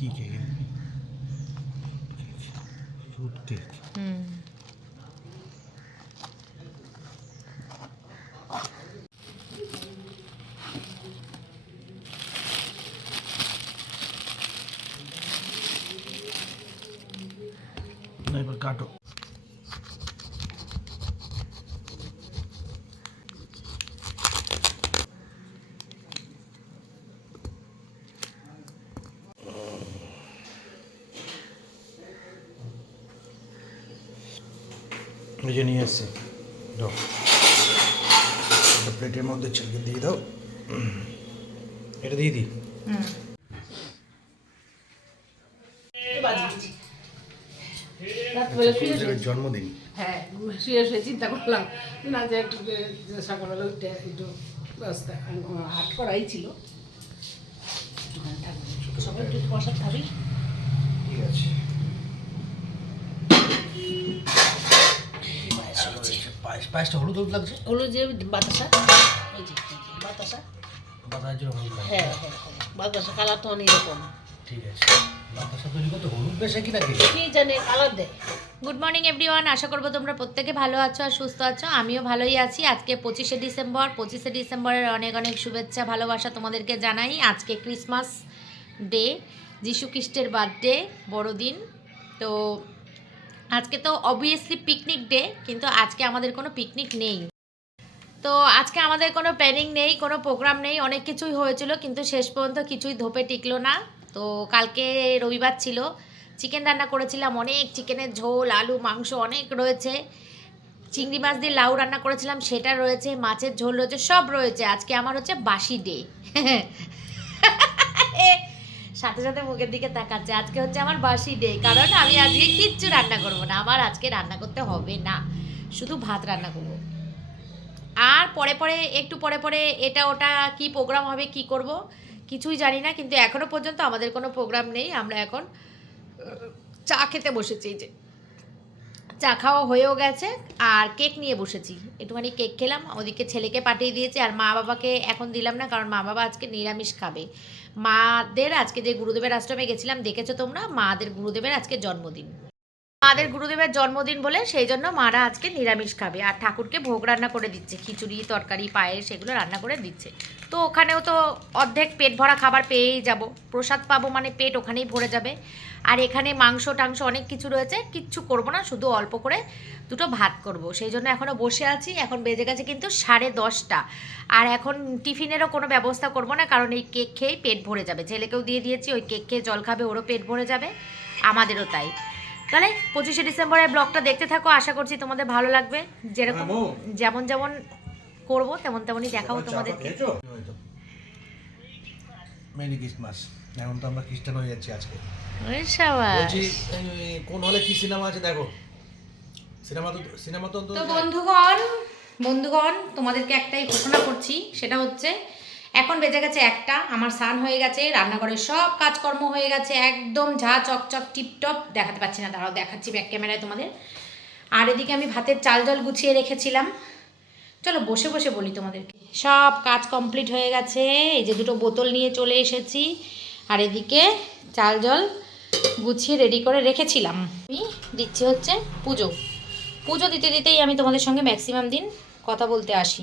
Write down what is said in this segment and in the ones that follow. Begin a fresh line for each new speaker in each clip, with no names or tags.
কি cake fruit cake
হুম
না এবার কাটো যে নিয়ে এসছি দাও। একটা প্লেটের মধ্যে ছেলেকে দিয়ে দাও। এটা দিয়ে দিই। সূর্যের জন্মদিন।
হ্যাঁ শুয়ে শুয়ে চিন্তা করলাম না যে একটু যে- যে সকালবেলা উঠে একটু ব্যবস্থা হাট করাই ছিল। হ্যাঁ, থাকবে। সবাই একটু বসার
ঠিক আছে। পায়েস পায়েসটা হলুদ হলুদ লাগছে?
হলো যে বাতাসা? এই যে বাতাসা?
বাতাসের জন্য হলুদ
হ্যাঁ হ্যাঁ হ্যাঁ। বাতাসা কালার তো অনেক রকম
ঠিক আছে। বাতাসা তৈরি করতে হলুদ বেশি কি নাকি
কি জানে কালার দেয়
গুড মর্নিং এভরিওয়ান আশা করব তোমরা প্রত্যেকে ভালো আছো আর সুস্থ আছো। আমিও ভালোই আছি। আজকে পঁচিশে ডিসেম্বর। পঁচিশে ডিসেম্বরের অনেক অনেক শুভেচ্ছা ভালোবাসা তোমাদেরকে জানাই। আজকে ক্রিসমাস ডে যিশু খ্রিস্টের বার্থডে বড়দিন। তো আজকে তো অবভিয়াসলি পিকনিক ডে কিন্তু আজকে আমাদের কোনো পিকনিক নেই। তো আজকে আমাদের কোনো প্ল্যানিং নেই, কোনো প্রোগ্রাম নেই, অনেক কিছুই হয়েছিল, কিন্তু শেষ পর্যন্ত কিছুই ধোপে টিকলো না। তো কালকে রবিবার ছিল চিকেন রান্না করেছিলাম, অনেক চিকেনের ঝোল, আলু, মাংস অনেক রয়েছে। চিংড়ি মাছ দিয়ে লাউ রান্না করেছিলাম, সেটা রয়েছে, মাছের ঝোল রয়েছে, সব রয়েছে। আজকে আমার হচ্ছে বাসি ডে সাথে সাথে মুখের দিকে তাকাচ্ছে। আজকে হচ্ছে আমার বাসি ডে কারণ আমি আজকে কিচ্ছু রান্না করব না। আমার আজকে রান্না করতে হবে না। শুধু ভাত রান্না করব। আর পরে পরে, একটু পরে পরে এটা ওটা কি প্রোগ্রাম হবে, কি করব, কিছুই জানি না। কিন্তু এখনও পর্যন্ত আমাদের কোনো প্রোগ্রাম নেই। আমরা এখন চা খেতে বসেছি যে। চা খাওয়া হয়েও গেছে। আর কেক নিয়ে বসেছি। একটুখানি কেক খেলাম। ওদিকে ছেলেকে পাঠিয়ে দিয়েছি। আর মা বাবাকে এখন দিলাম না, কারণ মা বাবা আজকে নিরামিষ খাবে। মাদের আজকে যে গুরুদেবের আশ্রমে গেছিলাম দেখেছ তোমরা? মাদের গুরুদেবের আজকে জন্মদিন। মাদের গুরুদেবের জন্মদিন বলে সেই জন্য মারা আজকে নিরামিষ খাবে। আর ঠাকুরকে ভোগ রান্না করে দিচ্ছে, খিচুড়ি, তরকারি, পায়েস এগুলো রান্না করে দিচ্ছে। তো ওখানেও তো অর্ধেক পেট ভরা খাবার পেয়েই যাব। প্রসাদ পাবো মানে পেট ওখানেই ভরে যাবে। আর এখানে মাংস টাংস অনেক কিছু রয়েছে, কিচ্ছু করব না, শুধু অল্প করে দুটো ভাত করব। সেই জন্য এখনও বসে আছি, এখন বেজে গেছে কিন্তু সাড়ে দশটা। আর এখন টিফিনেরও কোনো ব্যবস্থা করব না, কারণ এই কেক খেয়েই পেট ভরে যাবে। ছেলেকেও দিয়ে দিয়েছি, ওই কেক খেয়ে জল খাবে, ওরও পেট ভরে যাবে, আমাদেরও তাই। তাহলে পঁচিশে ডিসেম্বরের ব্লগটা দেখতে থাকো আশা করছি তোমাদের ভালো লাগবে। যেরকম যেমন যেমন করব তেমন তেমনই দেখাবো তোমাদেরকে
মেরি ক্রিসমাস। এখন তো আমরা খ্রিস্টান হয়ে যাচ্ছি আজকে। কোন হলে কি সিনেমা আছে দেখো। সিনেমা তো সিনেমা তো
তো বন্ধুগণ বন্ধুগণ তোমাদেরকে একটাই ঘোষণা করছি সেটা হচ্ছে এখন বেজে গেছে একটা, আমার স্নান হয়ে গেছে, রান্নাঘরের সব কাজকর্ম হয়ে গেছে, একদম ঝা চকচক টিপটপ দেখাতে পাচ্ছি না, দাঁড়াও দেখাচ্ছি ব্যাক ক্যামেরায় তোমাদের। আর এদিকে আমি ভাতের চাল জল গুছিয়ে রেখেছিলাম। চলো বসে বসে বলি তোমাদেরকে। সব কাজ কমপ্লিট হয়ে গেছে, এই যে দুটো বোতল নিয়ে চলে এসেছি, আর এদিকে চাল জল গুছিয়ে রেডি করে রেখেছিলাম। আমি দিচ্ছি হচ্ছে পুজো। পুজো দিতে দিতেই আমি তোমাদের সঙ্গে ম্যাক্সিমাম দিন কথা বলতে আসি।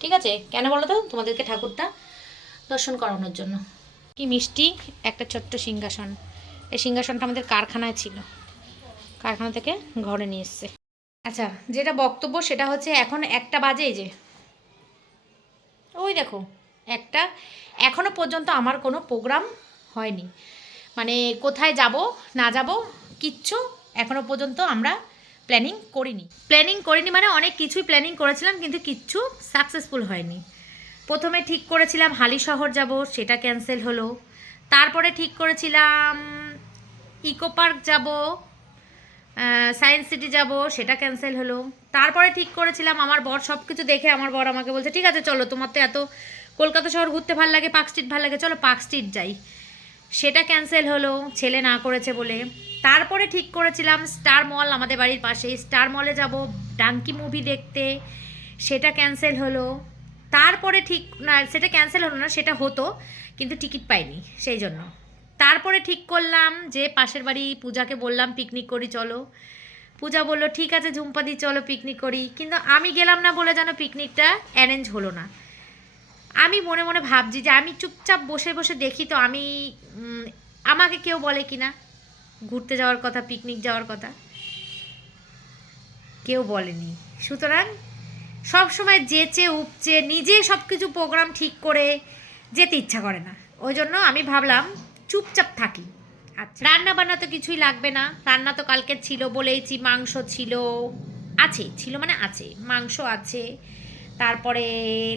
ঠিক আছে? কেন বলো তো? তোমাদেরকে ঠাকুরটা দর্শন করানোর জন্য। কি মিষ্টি একটা ছোট্ট সিংহাসন। এই সিংহাসনটা আমাদের কারখানায় ছিল। কারখানা থেকে ঘরে নিয়ে এসছে। আচ্ছা যেটা বক্তব্য সেটা হচ্ছে এখন একটা বাজে যে। ওই দেখো, একটা এখনও পর্যন্ত আমার কোনো প্রোগ্রাম হয়নি। মানে কোথায় যাব, না যাব, কিচ্ছু এখনও পর্যন্ত আমরা প্ল্যানিং করিনি। প্ল্যানিং করিনি মানে অনেক কিছুই প্ল্যানিং করেছিলাম, কিন্তু কিচ্ছু সাকসেসফুল হয়নি। প্রথমে ঠিক করেছিলাম হালি শহর যাব, সেটা ক্যান্সেল হলো। তারপরে ঠিক করেছিলাম ইকো পার্ক যাব সায়েন্স সিটি যাব, সেটা ক্যান্সেল হলো। তারপরে ঠিক করেছিলাম আমার বর সব কিছু দেখে আমার বর আমাকে বলছে, ঠিক আছে, চলো, তোমার তো এত কলকাতা শহর ঘুরতে ভালো লাগে পার্ক স্ট্রিট ভালো লাগে, চলো পার্ক স্ট্রিট যাই। সেটা ক্যান্সেল হলো, ছেলে না করেছে বলে। তারপরে ঠিক করেছিলাম স্টার মল আমাদের বাড়ির পাশেই। স্টার মলে যাব ডাঙ্কি মুভি দেখতে, সেটা ক্যান্সেল হলো। তারপরে ঠিক, না, সেটা ক্যান্সেল হলো না, সেটা হতো, কিন্তু টিকিট পাইনি, সেই জন্য। তারপরে ঠিক করলাম যে পাশের বাড়ি পূজাকে বললাম পিকনিক করি, চলো। পূজা বলল, ঠিক আছে ঝুম্পাদি চলো পিকনিক করি। কিন্তু আমি গেলাম না বলে যেন পিকনিকটা অ্যারেঞ্জ হলো না। আমি মনে মনে ভাবছি যে আমি চুপচাপ বসে বসে দেখি তো আমি আমাকে কেউ বলে কি না ঘুরতে যাওয়ার কথা পিকনিক যাওয়ার কথা কেউ বলেনি। সুতরাং সব সময় যেচে উপচে নিজে সব কিছু প্রোগ্রাম ঠিক করে যেতে ইচ্ছা করে না। ওই জন্য আমি ভাবলাম চুপচাপ থাকি। আচ্ছা। রান্না বান্না তো কিছুই লাগবে না। রান্না তো কালকে ছিল বলেইছি মাংস ছিল আছে ছিল মানে আছে মাংস আছে তারপরে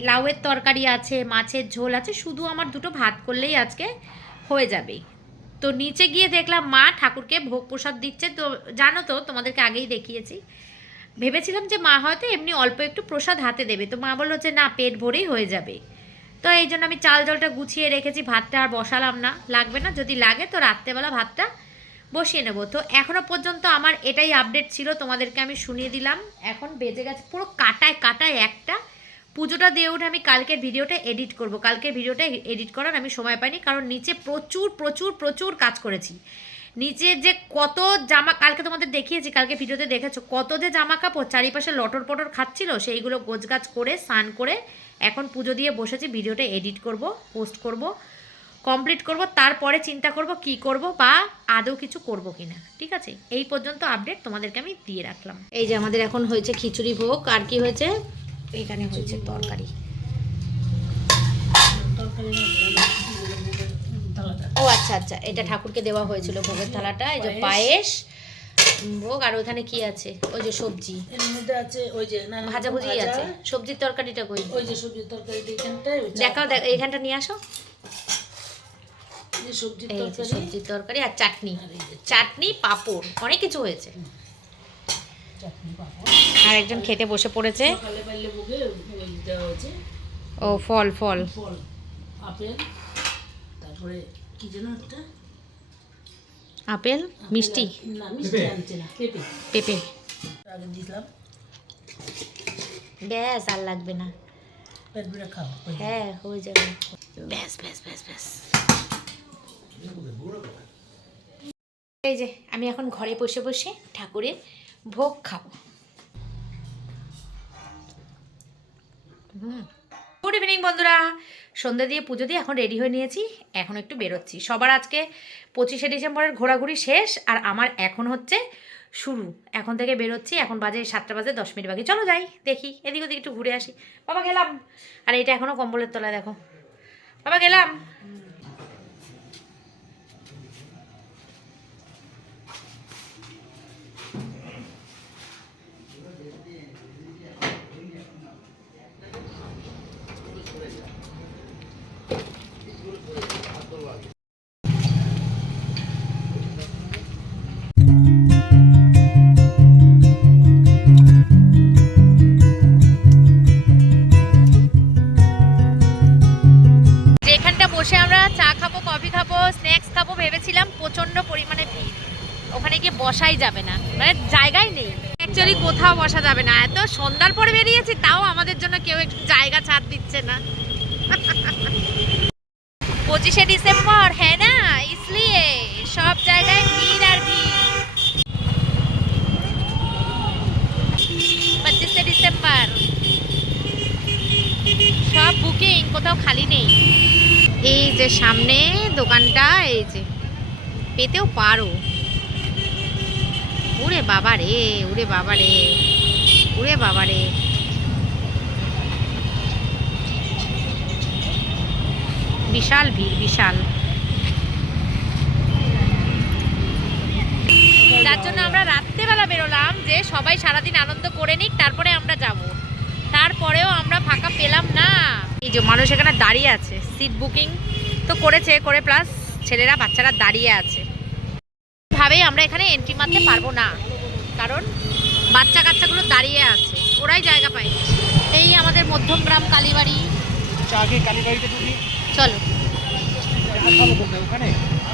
লাউয়ের তরকারি আছে মাছের ঝোল আছে শুধু আমার দুটো ভাত করলেই আজকে হয়ে যাবে। তো নিচে গিয়ে দেখলাম মা ঠাকুরকে ভোগ প্রসাদ দিচ্ছে। তো জানো তো, তোমাদেরকে আগেই দেখিয়েছি। ভেবেছিলাম যে মা হয়তো এমনি অল্প একটু প্রসাদ হাতে দেবে। তো মা বলল যে না, পেট ভরেই হয়ে যাবে। তো এই জন্য আমি চাল জলটা গুছিয়ে রেখেছি, ভাতটা আর বসালাম না। লাগবে না, যদি লাগে তো রাত্রেবেলা ভাতটা বসিয়ে নেব। তো এখনও পর্যন্ত আমার এটাই আপডেট ছিল, তোমাদেরকে আমি শুনিয়ে দিলাম। এখন বেজে গেছে পুরো কাটায় কাটায় একটা। পুজোটা দিয়ে উঠে আমি কালকের ভিডিওটা এডিট করব। কালকের ভিডিওটা এডিট করার আমি সময় পাইনি, কারণ নিচে প্রচুর প্রচুর প্রচুর কাজ করেছি। নিচে যে কত জামা, কালকে তোমাদের দেখিয়েছি, কালকে ভিডিওতে দেখেছ, কত যে জামা কাপড় চারিপাশে লটর পটর খাচ্ছিল, সেইগুলো গোছগাছ করে, স্নান করে এখন পুজো দিয়ে বসেছি, ভিডিওটা এডিট করব পোস্ট করব কমপ্লিট করব, তারপরে চিন্তা করব কি করব বা আদৌ কিছু করব কিনা। ঠিক আছে? এই পর্যন্ত আপডেট তোমাদেরকে আমি দিয়ে রাখলাম। এই যে আমাদের এখন হয়েছে খিচুড়ি ভোগ, আর কি হয়েছে? এখানে হয়েছে তরকারি। ও আচ্ছা আচ্ছা এটা ঠাকুরকে দেওয়া হয়েছিল ভোগের থালাটা এই যে পায়েস। ভোগ আর ওখানে কি আছে? ওই যে সবজি।
আছে ওই যে না
ভাজা ভুজি। আছে। সবজির তরকারিটা কই?
ওই যে সবজির তরকারি
দেখাও দেখ এইখানটা নিয়ে আসো।
সবজির তরকারি।
আর চাটনি। চাটনি। পাঁপড় অনেক কিছু হয়েছে।
চাটনি পাঁপড়।
আর একজন খেতে বসে পড়েছে। ও ফল ফল।
আপেল তারপরে কি যেন একটা?
আপেল মিষ্টি?
পেঁপে।
পেঁপে।
আগে দিয়েছিলাম।
ব্যাস আর লাগবে না। হ্যাঁ হয়ে যাবে। ব্যাস ব্যাস ব্যাস ব্যাস। এই যে আমি এখন ঘরে বসে বসে ঠাকুরের ভোগ খাব। গুড ইভিনিং বন্ধুরা। সন্ধ্যা দিয়ে পুজো দিয়ে এখন রেডি হয়ে নিয়েছি। এখন একটু বেরোচ্ছি। সবার আজকে পঁচিশে ডিসেম্বরের ঘোরাঘুরি শেষ, আর আমার এখন হচ্ছে শুরু। এখন থেকে বেরোচ্ছি। এখন বাজে সাতটা বাজে, দশ মিনিট বাকি। চলো যাই, দেখি। এদিক ওদিক একটু ঘুরে আসি। বাবা গেলাম। আর এটা এখনও কম্বলের তলায়, দেখো। বাবা গেলাম। বসাই যাবে না? মানে জায়গাই নেই। অ্যাকচুয়ালি কোথাও বসা যাবে না। এত সন্ধ্যার পরে বেরিয়েছি, তাও আমাদের জন্য কেউ একটু জায়গা ছাড় দিচ্ছে না। পঁচিশে ডিসেম্বর হ্যাঁ না? ইসলিয়ে, সব জায়গায় ভিড় আর ভিড়। পঁচিশে ডিসেম্বর। সব বুকিং কোথাও খালি নেই। এই যে সামনে দোকানটা, এই যে। পেতেও পারো। ওরে বাবা রে, ওরে বাবা রে, ওরে বাবা রে। বিশাল ভিড়, বিশাল। যার জন্য আমরা রাত্রেবেলা বেরোলাম যে সবাই সারাদিন আনন্দ করে নিক, তারপরে আমরা যাব। তারপরেও আমরা ফাঁকা পেলাম না। এই যে মানুষ এখানে দাঁড়িয়ে আছে সিট বুকিং তো করেছে, করে প্লাস ছেলেরা, বাচ্চারা দাঁড়িয়ে আছে। ভাবেই আমরা এখানে এন্ট্রি মারতে পারব না। কারণ বাচ্চা কাচ্চাগুলো দাঁড়িয়ে আছে। ওরাই জায়গা পায়। এই আমাদের মধ্যমগ্রাম কালীবাড়ি।
কালীবাড়িতে
চলো।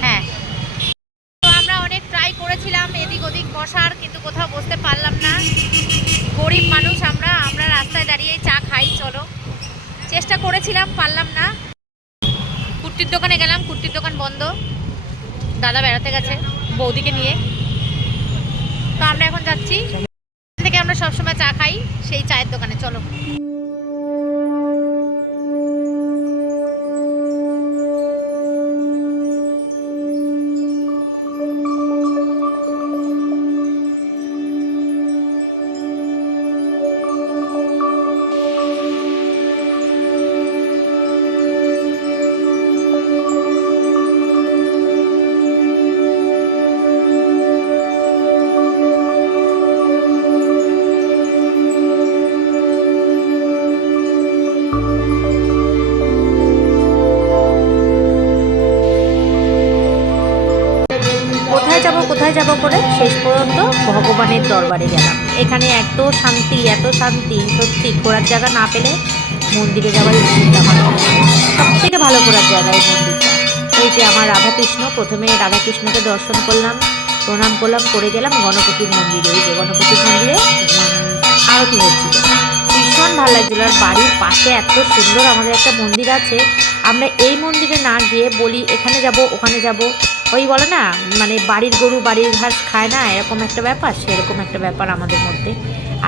হ্যাঁ। তো আমরা অনেক ট্রাই করেছিলাম এদিক ওদিক বসার কিন্তু কোথাও বসতে পারলাম না। গরিব মানুষ আমরা আমরা রাস্তায় দাঁড়িয়ে চা খাই চলো। চেষ্টা করেছিলাম পারলাম না। কুর্তির দোকানে গেলাম কুর্তির দোকান বন্ধ। দাদা বেড়াতে গেছে। বৌদিকে নিয়ে। তো আমরা এখন যাচ্ছি। থেকে আমরা সবসময় চা খাই, সেই চায়ের দোকানে, চলো। ভগবানের দরবারে গেলাম। এখানে এত শান্তি এত শান্তি, সত্যি ঘোরার জায়গা না পেলে মন্দিরে যাওয়াই উচিত আমার সব থেকে ভালো ঘোরার জায়গা এই মন্দিরটা। এই যে আমার রাধাকৃষ্ণ, প্রথমে রাধাকৃষ্ণকে দর্শন করলাম, প্রণাম করলাম, করে গেলাম গণপতির মন্দিরে। ওই যে গণপতির মন্দিরে আরতি হচ্ছিল। ভীষণ ভালো লাগছিল। আর বাড়ির পাশে এত সুন্দর আমাদের একটা মন্দির আছে। আমরা এই মন্দিরে না গিয়ে বলি, এখানে যাব, ওখানে যাব। ওই বলে না মানে বাড়ির গরু বাড়ির ঘাস খায় না, এরকম একটা ব্যাপার, সেরকম একটা ব্যাপার আমাদের মধ্যে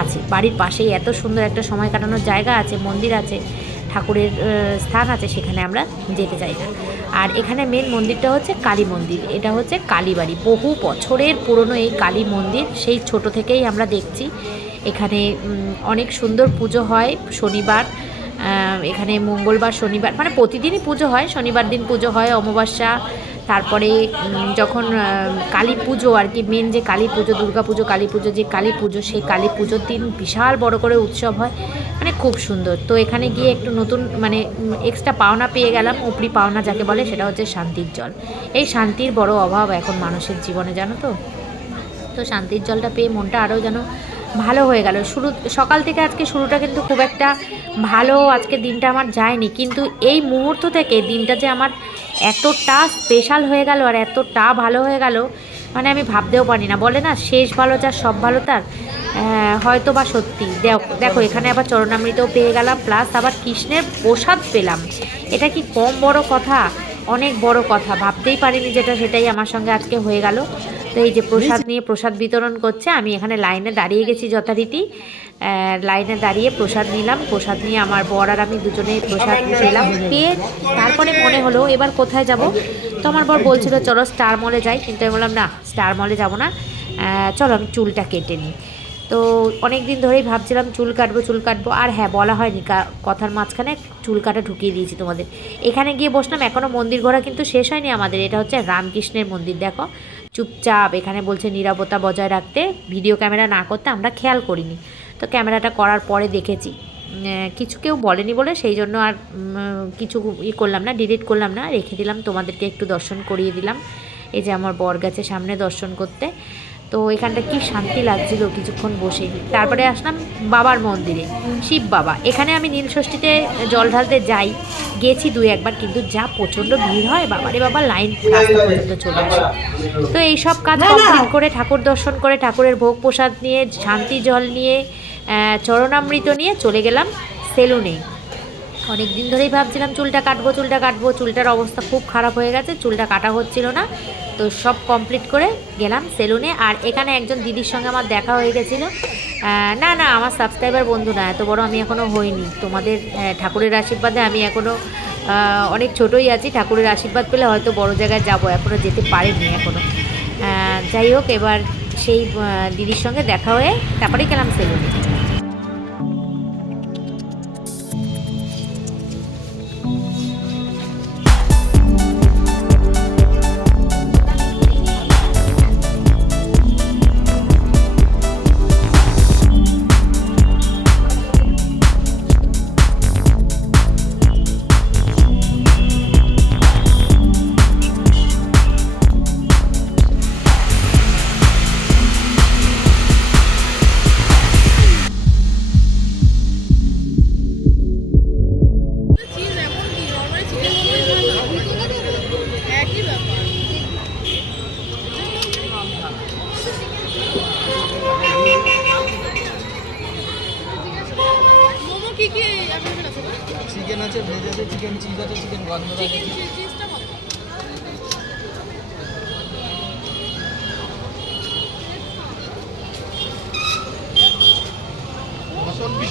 আছে। বাড়ির পাশেই এত সুন্দর একটা সময় কাটানোর জায়গা আছে, মন্দির আছে, ঠাকুরের স্থান আছে, সেখানে আমরা যেতে চাই না। আর এখানে মেন মন্দিরটা হচ্ছে কালী মন্দির, এটা হচ্ছে কালীবাড়ি। বহু বছরের পুরনো এই কালী মন্দির, সেই ছোট থেকেই আমরা দেখছি। এখানে অনেক সুন্দর পুজো হয় শনিবার এখানে মঙ্গলবার, শনিবার মানে প্রতিদিনই পুজো হয়, শনিবার দিন পুজো হয়, অমাবস্যা তারপরে যখন কালী পুজো আর কি মেন যে কালী পুজো, দুর্গা পুজো, কালী পুজো, যে কালী পুজো, সেই কালী পুজোর দিন বিশাল বড় করে উৎসব হয়। মানে খুব সুন্দর। তো এখানে গিয়ে একটু নতুন মানে এক্সট্রা পাওনা পেয়ে গেলাম। উপরি পাওনা যাকে বলে, সেটা হচ্ছে শান্তির জল। এই শান্তির বড় অভাব এখন মানুষের জীবনে, জানো তো? তো শান্তির জলটা পেয়ে মনটা আরও যেন ভালো হয়ে গেল। শুরু, সকাল থেকে আজকে শুরুটা কিন্তু খুব একটা ভালো, আজকে দিনটা আমার যায়নি। কিন্তু এই মুহূর্ত থেকে দিনটা যে আমার এতটা স্পেশাল হয়ে গেল আর এতটা ভালো হয়ে গেল মানে আমি ভাবতেও পারি না। বলে না, শেষ ভালো যার, সব ভালো তার? হয়তো বা সত্যি। দেখো দেখো, এখানে আবার চরণামৃতও পেয়ে গেলাম প্লাস আবার কৃষ্ণের প্রসাদ পেলাম। এটা কি কম বড় কথা? অনেক বড় কথা। ভাবতেই পারিনি যেটা, সেটাই আমার সঙ্গে আজকে হয়ে গেল। তো এই যে প্রসাদ নিয়ে প্রসাদ বিতরণ করছে আমি এখানে লাইনে দাঁড়িয়ে গেছি যথারীতি। লাইনে দাঁড়িয়ে প্রসাদ নিলাম প্রসাদ নিয়ে আমার বর আর আমি দুজনেই প্রসাদ পেলাম পেয়ে তারপরে মনে হলো এবার কোথায় যাব? তো আমার বর বলছিল চলো স্টার মলে যাই। কিন্তু আমি বললাম না স্টার মলে যাব না। চলো আমি চুলটা কেটে নিই। তো অনেক দিন ধরেই ভাবছিলাম চুল কাটবো চুল কাটবো। আর হ্যাঁ বলা হয়নি কথার মাঝখানে চুল কাটা ঢুকিয়ে দিয়েছি তোমাদের। এখানে গিয়ে বসলাম এখনও মন্দির ঘোরা কিন্তু শেষ হয়নি আমাদের। এটা হচ্ছে রামকৃষ্ণের মন্দির দেখো। চুপচাপ এখানে বলছে নিরাপত্তা বজায় রাখতে ভিডিও ক্যামেরা না করতে আমরা খেয়াল করিনি। তো ক্যামেরাটা করার পরে দেখেছি। কিছু কেউ বলেনি বলে সেই জন্য আর কিছু ই করলাম না ডিলিট করলাম না। রেখে দিলাম, তোমাদেরকে একটু দর্শন করিয়ে দিলাম। এই যে আমার বর গেছে সামনে দর্শন করতে। তো এখানটা কি শান্তি লাগছিল কিছুক্ষণ বসে। তারপরে আসলাম বাবার মন্দিরে শিব বাবা। এখানে আমি নীলষষ্ঠীতে জল ঢালতে যাই গেছি দুই একবার কিন্তু যা প্রচণ্ড ভিড় হয় বাবারে বাবা লাইন রাস্তা পর্যন্ত চলে আসে। তো এইসব কাজ কমপ্লিট করে ঠাকুর দর্শন করে ঠাকুরের ভোগ প্রসাদ নিয়ে শান্তি জল নিয়ে চরণামৃত নিয়ে চলে গেলাম সেলুনে। অনেক দিন ধরেই ভাবছিলাম, চুলটা কাটবো চুলটা কাটবো। চুলটার অবস্থা খুব খারাপ হয়ে গেছে, চুলটা কাটা হচ্ছিল না। তো সব কমপ্লিট করে গেলাম সেলুনে আর এখানে একজন দিদির সঙ্গে আমার দেখা হয়ে গেছিল। না না, আমার সাবস্ক্রাইবার বন্ধু না, এত বড় আমি এখনও হইনি। তোমাদের ঠাকুরের আশীর্বাদে আমি এখনও অনেক ছোটই আছি। ঠাকুরের আশীর্বাদ পেলে হয়তো বড় জায়গায় যাব এখনও যেতে পারিনি এখনও যাই হোক, এবার সেই দিদির সঙ্গে দেখা হয়ে তারপরেই গেলাম সেলুনে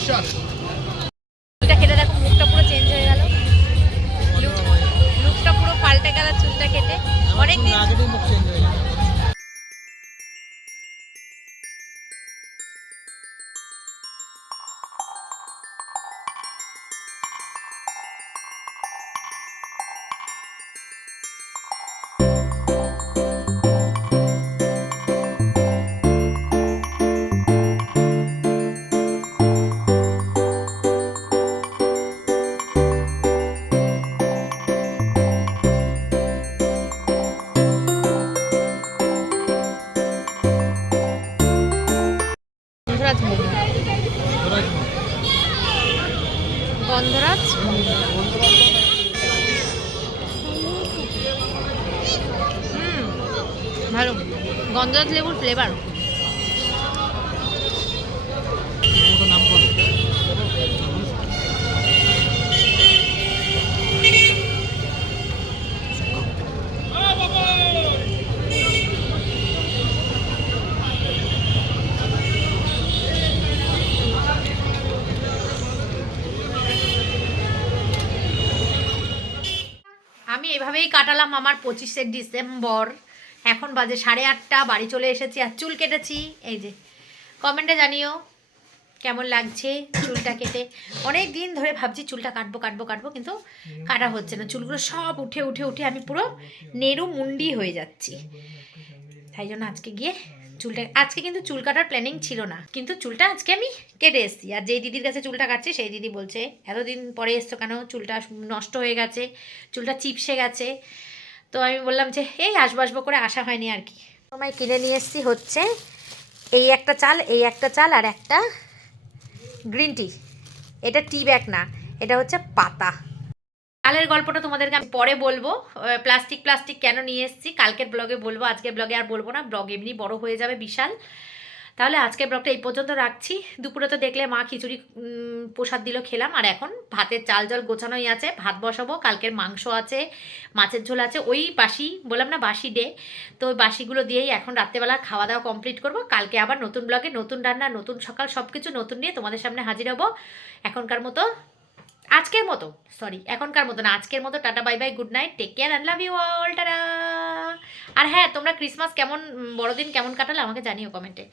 চুলটা ফ্লেভার আমি এভাবেই কাটালাম আমার পঁচিশে ডিসেম্বর। এখন বাজে সাড়ে আটটা, বাড়ি চলে এসেছি আর চুল কেটেছি। এই যে কমেন্টে জানিও কেমন লাগছে চুলটা কেটে। অনেক দিন ধরে ভাবছি চুলটা কাটবো কাটবো কাটবো, কিন্তু কাটা হচ্ছে না। চুলগুলো সব উঠে উঠে উঠে আমি পুরো নেরু মুন্ডি হয়ে যাচ্ছি। তাই জন্য আজকে গিয়ে চুলটা, আজকে কিন্তু চুল কাটার প্ল্যানিং ছিল না। কিন্তু চুলটা আজকে আমি কেটে এসেছি। আর যেই দিদির কাছে চুলটা কাটছি, সেই দিদি বলছে, এতদিন পরে এসছো কেন? চুলটা নষ্ট হয়ে গেছে, চুলটা চিপসে গেছে। তো আমি বললাম যে এই আসব আসব করে আসা হয়নি আর কি। তোমায় কিনে নিয়ে এসেছি হচ্ছে এই একটা চাল এই একটা চাল আর একটা গ্রিন টি এটা টি ব্যাগ না এটা হচ্ছে পাতা। চালের গল্পটা তোমাদেরকে আমি পরে বলব। প্লাস্টিক প্লাস্টিক কেন নিয়ে এসেছি? কালকের ব্লগে বলব আজকের ব্লগে আর বলব না। ব্লগ এমনি বড় হয়ে যাবে বিশাল। তাহলে আজকের ব্লগটা এই পর্যন্ত রাখছি। দুপুরে তো দেখলে মা খিচুড়ি প্রসাদ দিল খেলাম। আর এখন ভাতের চাল জল গোছানোই আছে, ভাত বসাবো। কালকের মাংস আছে, মাছের ঝোল আছে। ওই বাসি, বললাম না বাসি ডে। তো ওই বাসিগুলো দিয়েই এখন রাত্রেবেলা খাওয়া দাওয়া কমপ্লিট করব। কালকে আবার নতুন ব্লগে নতুন রান্না, নতুন সকাল সব কিছু নতুন নিয়ে তোমাদের সামনে হাজির হব। এখনকার মতো, আজকের মতো সরি এখনকার মতো না, আজকের মতো tata bye bye good night take care and love you all tata. আর হ্যাঁ তোমরা ক্রিসমাস কেমন বড়দিন কেমন কাটালে আমাকে জানিও কমেন্টে